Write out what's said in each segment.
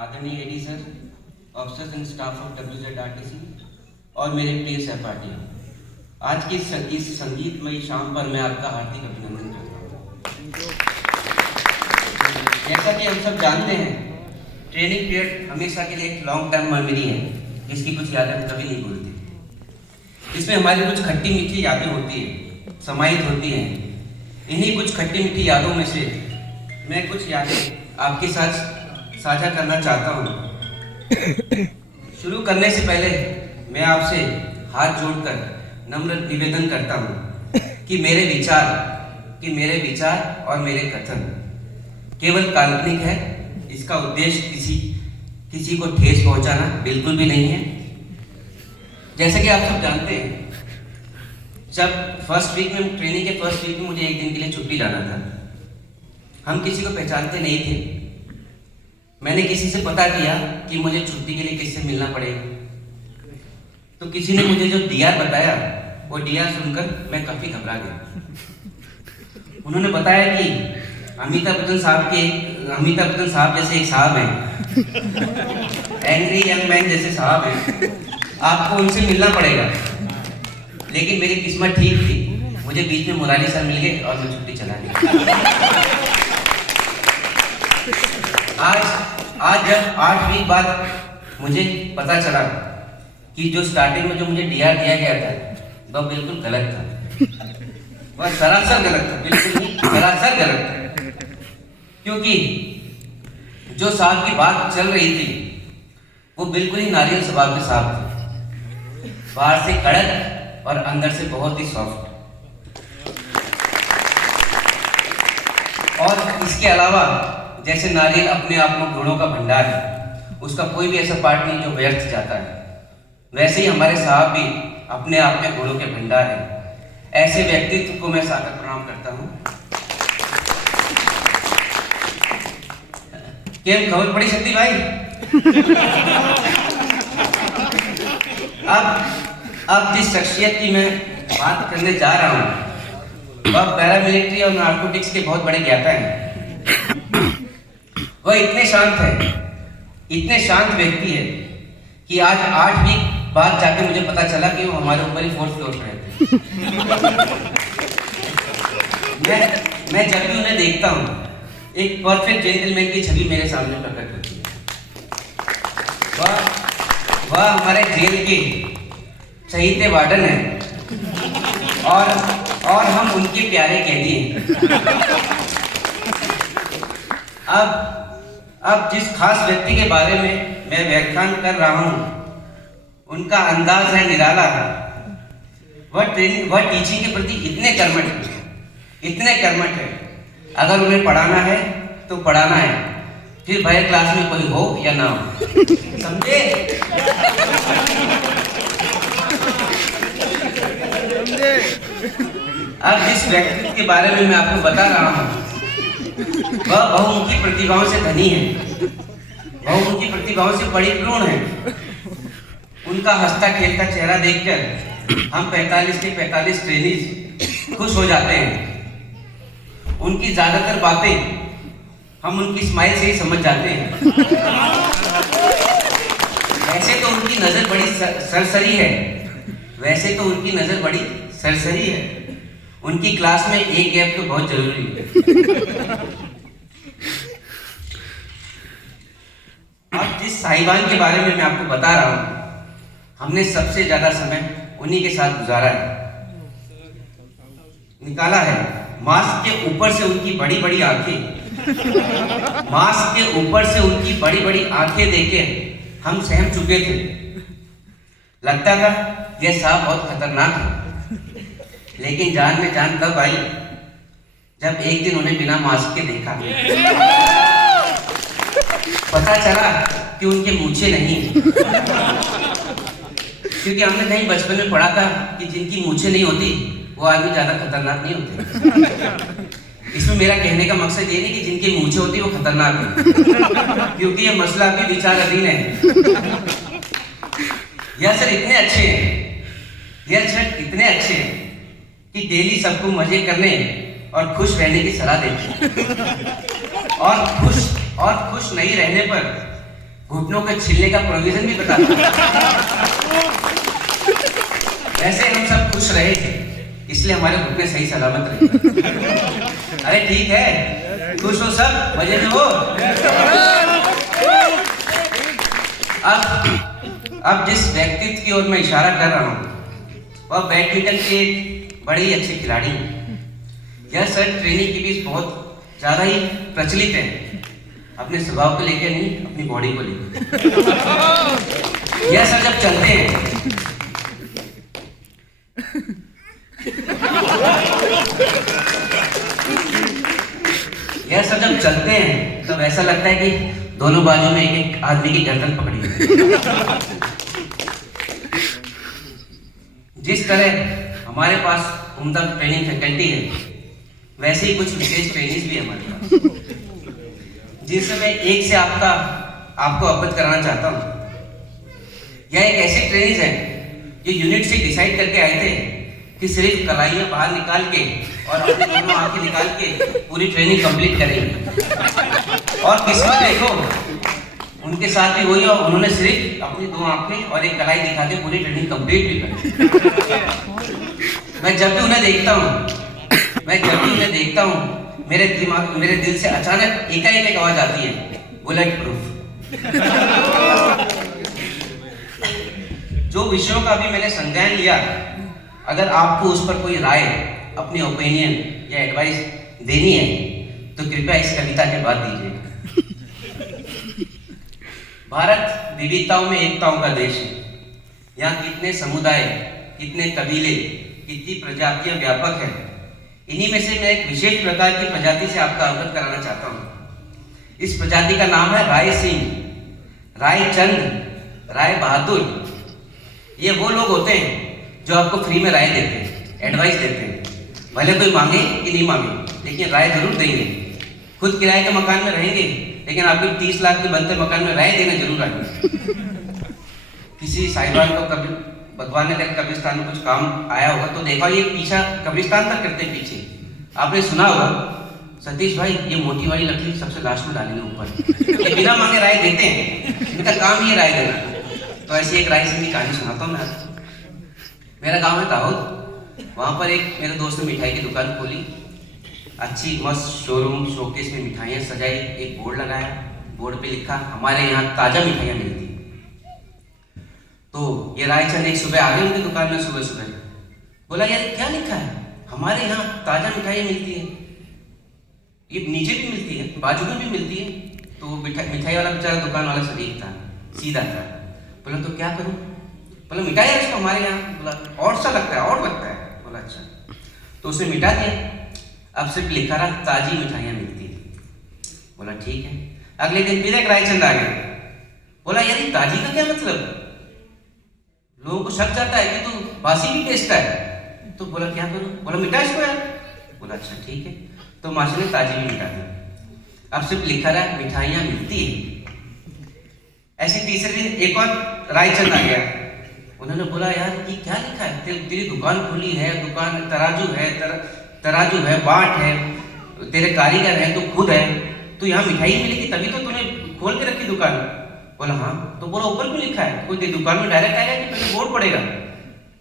आदरणीय AD sir, officers and staff of WZRTC और मेरे प्रिय सहपाठियों, आज की इस संगीतमयी शाम पर मैं आपका हार्दिक अभिनंदन करता हूँ। जैसा कि हम सब जानते हैं, ट्रेनिंग पीरियड हमेशा के लिए एक लॉन्ग टर्म मेमोरी है, जिसकी कुछ यादें हम कभी नहीं भूलते। इसमें हमारी कुछ खट्टी मीठी यादें होती है, समाहित होती हैं। इन्हीं कुछ खट्टी मीठी यादों में से मैं कुछ यादें आपके साथ साझा करना चाहता हूँ। शुरू करने से पहले मैं आपसे हाथ जोड़कर नम्र निवेदन करता हूँ कि मेरे विचार और मेरे कथन केवल काल्पनिक है। इसका उद्देश्य किसी को ठेस पहुंचाना बिल्कुल भी नहीं है। जैसे कि आप सब जानते हैं, जब ट्रेनिंग के फर्स्ट वीक में मुझे एक दिन के लिए छुट्टी लाना था। हम किसी को पहचानते नहीं थे। मैंने किसी से पता किया कि मुझे छुट्टी के लिए किससे मिलना पड़ेगा, तो किसी ने मुझे जो डीआर बताया, वो डीआर सुनकर मैं काफी घबरा गया। उन्होंने बताया कि अमिताभ बच्चन साहब जैसे एक साहब हैं, एंग्री यंग मैन जैसे साहब हैं, आपको उनसे मिलना पड़ेगा। लेकिन मेरी किस्मत ठीक थी, मुझे बीच में मुरारी सर मिल गए और मैं छुट्टी चला गया। आज जब 8 वीक बाद मुझे पता चला कि जो स्टार्टिंग में जो मुझे डीआर दिया गया था, वह बिल्कुल गलत था। वह सरासर गलत था, बिल्कुल नहीं, सरासर गलत था। क्योंकि जो साहब की बात चल रही थी, वो बिल्कुल ही नारियल स्वभाव के साहब थे। बाहर से कड़क और अंदर से बहुत ही सॉफ्ट। और इसके अलावा जैसे नारियल अपने आप में गुणों का भंडार है, उसका कोई भी ऐसा पार्ट नहीं जो व्यर्थ जाता है, वैसे ही हमारे साहब भी अपने आप में गुणों के भंडार है। ऐसे व्यक्तित्व को मैं सादर प्रणाम करता हूँ। क्या खबर पड़ी शक्ति भाई? अब जिस शख्सियत की मैं बात करने जा रहा हूँ, वह पैरामिलिट्री और नार्कोटिक्स के बहुत बड़े ज्ञाता हैं। वह इतने शांत व्यक्ति है कि आज 8 वीक बाद जाके मुझे पता चला कि वो हमारे ऊपर ही 4th फ्लोर पर रहते हैं। मैं जब भी उन्हें देखता हूँ, एक परफेक्ट जेंटलमैन की छवि मेरे सामने प्रकट होती है। वह हमारे जेल के चहीते वार्डन हैं और हम उनके प्यारे कैदी हैं। अब जिस खास व्यक्ति के बारे में मैं व्याख्यान कर रहा हूँ, उनका अंदाज है निराला। वह टीचिंग के प्रति इतने कर्मठ है। अगर उन्हें पढ़ाना है तो पढ़ाना है, फिर भले क्लास में कोई हो या ना हो, समझे? अब जिस व्यक्ति के बारे में मैं आपको बता रहा हूँ, वह बहुमुखी प्रतिभाओं से धनी है, बहुमुखी प्रतिभाओं से परिपूर्ण है। उनका हंसता खेलता चेहरा देखकर हम 45 के 45 ट्रेनीज खुश हो जाते हैं। उनकी ज्यादातर बातें हम उनकी स्माइल से ही समझ जाते हैं। वैसे तो उनकी नजर बड़ी सरसरी है। उनकी क्लास में एक गैप तो बहुत जरूरी है। अब जिस साहिबान के बारे में मैं आपको बता रहा हूं, हमने सबसे ज्यादा समय उन्हीं के साथ निकाला है। मास्क के ऊपर से उनकी बड़ी बड़ी आंखें देखे हम सहम चुके थे। लगता था यह साहब बहुत खतरनाक है। लेकिन जान में जान तब आई जब एक दिन उन्हें बिना मास्क के देखा। पता चला कि उनके मूछें नहीं, क्योंकि हमने कहीं बचपन में पढ़ा था कि जिनकी मूछें नहीं होती वो आदमी ज्यादा खतरनाक नहीं होते। इसमें मेरा कहने का मकसद ये नहीं कि जिनकी मूछें होती वो खतरनाक है, क्योंकि ये मसला भी विचाराधीन है। यह सर इतने अच्छे हैं कि डेली सबको मजे करने और खुश रहने की सलाह देते हैं। और खुश नहीं रहने पर घुटनों के छिलने का प्रोविजन भी बताता है। वैसे हम सब खुश रहे थे, इसलिए हमारे घुटने सही सलामत रहे। अरे ठीक है, खुश हो सब, मजे में हो। अब जिस व्यक्तित्व की ओर मैं इशारा कर रहा हूँ वह बैडमिंटन के बड़े ही अच्छे खिलाड़ी हैं। यह सर ट्रेनिंग के बीच बहुत ज्यादा ही प्रचलित है, अपने स्वभाव को लेकर नहीं, अपनी बॉडी को लेकर। यह सर जब चलते हैं तो ऐसा लगता है कि दोनों बाजू में एक आदमी की गर्दन पकड़ी है। जिस तरह हमारे पास उम्दा ट्रेनिंग फैकल्टी है, वैसे ही कुछ विशेष ट्रेनिंग भी है हमारे पास, जिनसे मैं एक से आपको अवगत कराना चाहता हूँ। यह एक ऐसी ट्रेनिंग है जो यूनिट से डिसाइड करके आए थे कि सिर्फ कलाइयाँ बाहर निकाल के और अपनी दोनों आंखें निकाल के पूरी ट्रेनिंग कंप्लीट करेंगे। और किस्मत देखो, उनके साथ भी वही, और उन्होंने सिर्फ अपनी 2 आंखें और एक कलाई दिखा के पूरी ट्रेनिंग कंप्लीट भी कर। मैं जब भी उन्हें देखता हूँ मेरे दिल से अचानक एकाएक एक आवाज आती है, बुलेट प्रूफ। जो विषयों का भी मैंने संज्ञान लिया, अगर आपको उस पर कोई राय, अपनी ओपिनियन या एडवाइस देनी है तो कृपया इस कविता के बाद दीजिएगा। भारत विविधताओं में एकताओं का देश है। यहाँ कितने समुदाय, कितने कबीले, कितनी प्रजातियां व्यापक है। इन्हीं में से मैं एक विशेष प्रकार की प्रजाति से आपका अवगत कराना चाहता हूँ। इस प्रजाति का नाम है राय सिंह, रायचंद, राय बहादुर। ये वो लोग होते हैं जो आपको फ्री में राय देते हैं, एडवाइस देते हैं, भले कोई मांगे कि नहीं मांगे, लेकिन राय जरूर देंगे। खुद किराए के मकान में रहेंगे, लेकिन आपके 30 लाख के बनते मकान में राय देना जरूर आएंगे। किसी साहिबान को कभी भगवान ने कभी कब्रिस्तान में कुछ काम आया होगा तो देखा ये पीछा कब्रिस्तान तक करते पीछे। आपने सुना होगा, सतीश भाई ये मोटी वाली लकड़ी सबसे लास्ट में डालेंगे ऊपर। ये बिना मांगे राय देते हैं, इनका काम ही राय देना। तो ऐसी एक राय सिंह की कहानी सुनाता हूँ मैं आपको। मेरा गाँव है दाहोद, वहाँ पर एक मेरे दोस्त ने मिठाई की दुकान खोली। अच्छी मस्त शोरूम, शोकेस में मिठाइयाँ सजाई, एक बोर्ड लगाया, बोर्ड पे लिखा हमारे यहाँ ताज़ा मिठाइयाँ मिलती हैं। तो ये रायचंद एक सुबह आ गए उनकी दुकान में, सुबह सुबह बोला यार क्या लिखा है, हमारे यहाँ ताज़ा मिठाइयाँ मिलती है। ये नीचे भी मिलती है, बाजू में भी मिलती है। तो मिठाई वाला बेचारा दुकान वाला शरीफ था, सीधा था। बोला तो क्या करूँ? बोला मिटा यार इसको हमारे यहाँ। बोला और सा लगता है, और लगता है। बोला अच्छा। तो उसने मिटा दिया, अब सिर्फ लिखा रहा ताजी मिठाइयाँ मिलती है। बोला ठीक है। अगले दिन फिर एक रायचंद आ गया, बोला यार ये ताजी का क्या मतलब? लोगों को शक जाता है कि तू बासी भी बेचता है। तो बोला क्या करूँ? बोला मिटा इसको यार। बोला अच्छा ठीक है। तो मास्टर ने ताजी भी मिटा दी, अब सिर्फ लिखा रहा मिठाइयाँ मिलती है। ऐसे तीसरे दिन एक और रायचंद आ गया, उन्होंने बोला यार ये क्या लिखा है? तेरी दुकान खुली है, दुकान तराजू है, बाट है, तेरे कारीगर है, तू खुद है, तो यहाँ मिठाई मिलेगी तभी तो तूने खोल के रखी दुकान। बोला हाँ। तो बोला ऊपर क्यों लिखा है? कोई दुकान में डायरेक्ट आएगा कि पहले बोर्ड पड़ेगा?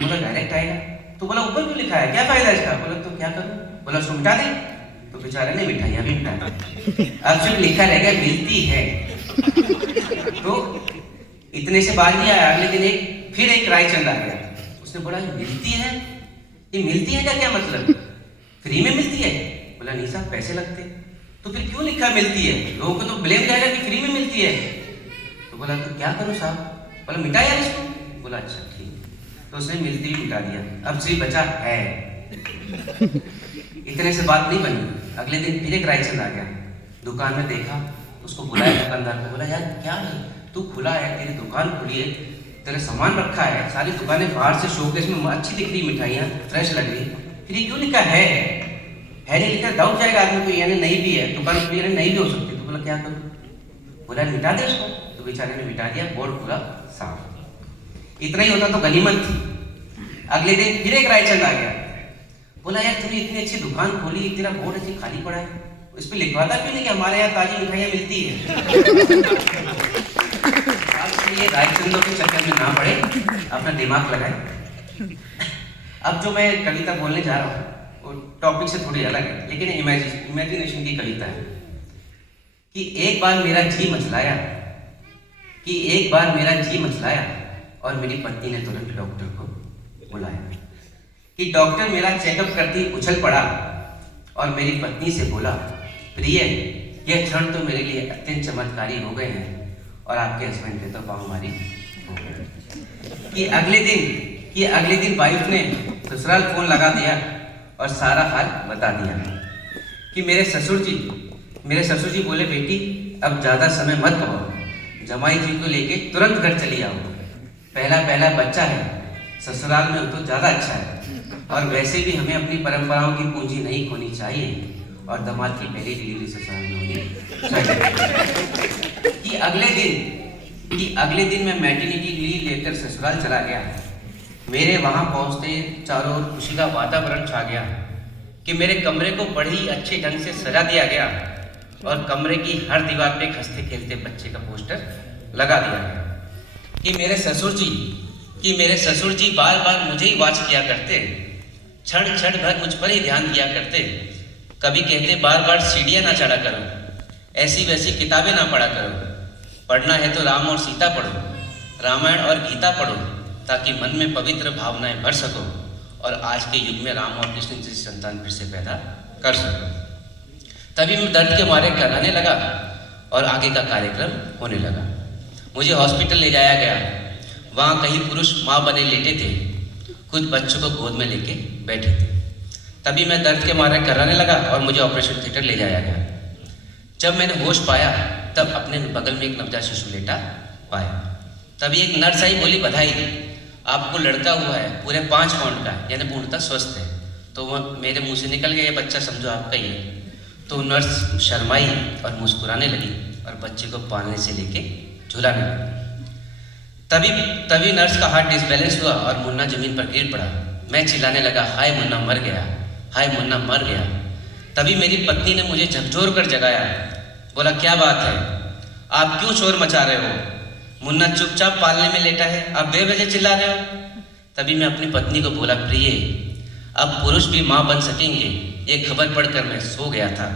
बोला डायरेक्ट आएगा। तो बोला ऊपर क्यों लिखा है, क्या फायदा इसका? बोला तो क्या करूँ? बोला उसको मिटा दे। तो बेचारे ने मिठाइयाँ भी मिटा दी, अब सिर्फ लिखा रहेगा मिलती है। तो इतने से बात नहीं आया, अगले दिन फिर एक रायचंद आ गया, उसने बोला मिलती है, ये मिलती है का क्या मतलब? फ्री में मिलती है? बोला नहीं साहब पैसे लगते। तो फिर क्यों लिखा मिलती है? लोगों को तो ब्लेम जाएगा कि फ्री में मिलती है। तो बोला तो क्या करूं साहब? बोला मिटा यार इसको। बोला अच्छा ठीक। तो उसने मिलती ही मिटा दिया, अब सिर्फ बचा है। इतने से बात नहीं बनी, अगले दिन फिर एक रायचंद आ गया, दुकान में देखा, उसको बुलाया दुकानदार को। बोला यार क्या है, तू खुला है, तेरी दुकान खुली है, तेरे सामान रखा है, सारी दुकानें बाहर से शोकेस में अच्छी दिख रही, मिठाइयाँ फ्रेश लग रही, फिर ये क्यों लिखा है नहीं लिखा? डाउट जाएगा आदमी को, यानी नहीं भी है, दुकान खुली यानी नहीं भी हो सकती। तो बोला क्या करूँ? बोला मिटा दे उसको। तो बेचारे ने मिटा दिया, बोर्ड पूरा साफ। इतना ही होता तो गनीमत थी। अगले दिन फिर एक रायचंद आ गया, बोला यार तूने इतनी अच्छी दुकान खोली, तेरा बोर्ड ऐसे खाली पड़ा है, इस पे लिखवाता क्यों नहीं कि हमारे यहाँ ताजी मिठाइयाँ मिलती है? ये रायचंदों के चक्कर में ना पड़े, अपना दिमाग लगाए। अब जो मैं कविता बोलने जा रहा हूँ वो टॉपिक से थोड़ी अलग है, लेकिन इमेजिनेशन की कविता है। कि एक बार मेरा जी मचलाया, कि एक बार मेरा जी मचलाया और मेरी पत्नी ने तुरंत डॉक्टर को बुलाया। कि डॉक्टर मेरा चेकअप करते ही उछल पड़ा और मेरी पत्नी से बोला, प्रिय, यह क्षण तो मेरे लिए अत्यंत चमत्कारी हो गए हैं और आपके हस्बैंड ने तो पाँवमारी हो गई। कि अगले दिन वाइफ ने ससुराल फोन लगा दिया और सारा हाल बता दिया। कि मेरे ससुर जी बोले, बेटी अब ज़्यादा समय मत कहो, जमाई जी को लेके तुरंत घर चली आओ। पहला बच्चा है, ससुराल में हो तो ज़्यादा अच्छा है, और वैसे भी हमें अपनी परंपराओं की पूंजी नहीं खोनी चाहिए और दामाद की पहली डिलीवरी ससुराल में होनी चाहिए। कि अगले दिन मैं मैटरनिटी लीव लेकर ससुराल चला गया। मेरे वहाँ पहुँचते चारों ओर खुशी का वातावरण छा गया। कि मेरे कमरे को बड़े ही अच्छे ढंग से सजा दिया गया और कमरे की हर दीवार पे हंसते खेलते बच्चे का पोस्टर लगा दिया गया। कि मेरे ससुर जी बार बार मुझे ही वॉच किया करते, क्षण भर मुझ पर ही ध्यान दिया करते। कभी कहते बार बार सीढ़ियाँ ना चढ़ा करो, ऐसी वैसी किताबें ना पढ़ा करो, पढ़ना है तो राम और सीता पढ़ो, रामायण और गीता पढ़ो, ताकि मन में पवित्र भावनाएं भर सको और आज के युग में राम और कृष्ण जैसी संतान फिर से पैदा कर सको। तभी मैं दर्द के मारे कराने लगा और आगे का कार्यक्रम होने लगा। मुझे हॉस्पिटल ले जाया गया। वहाँ कई पुरुष माँ बने लेटे थे, कुछ बच्चों को गोद में लेके बैठे थे। तभी मैं दर्द के मारे कराने लगा और मुझे ऑपरेशन थिएटर ले जाया गया। जब मैंने होश पाया तब अपने बगल में एक नवजात शिशु लेटा पाया। तभी एक नर्स आई, बोली, बधाई, आपको लड़का हुआ है, पूरे 5 पाउंड का, यानी पूर्णतः स्वस्थ है। तो वह मेरे मुंह से निकल गया, ये बच्चा समझो आपका ही है। तो नर्स शर्माई और मुस्कुराने लगी और बच्चे को पालने से लेके झुलाने लगी। तभी नर्स का हार्ट डिसबैलेंस हुआ और मुन्ना जमीन पर गिर पड़ा। मैं चिल्लाने लगा, हाय मुन्ना मर गया, हाय मुन्ना मर गया। तभी मेरी पत्नी ने मुझे झकझोर कर जगाया। बोला, क्या बात है, आप क्यों शोर मचा रहे हो? मुन्ना चुपचाप पालने में लेटा है, आप बेवजह चिल्ला रहे हो। तभी मैं अपनी पत्नी को बोला, प्रिय, अब पुरुष भी माँ बन सकेंगे, ये खबर पढ़कर मैं सो गया था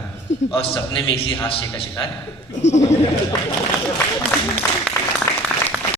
और सपने में इसी हादसे का शिकार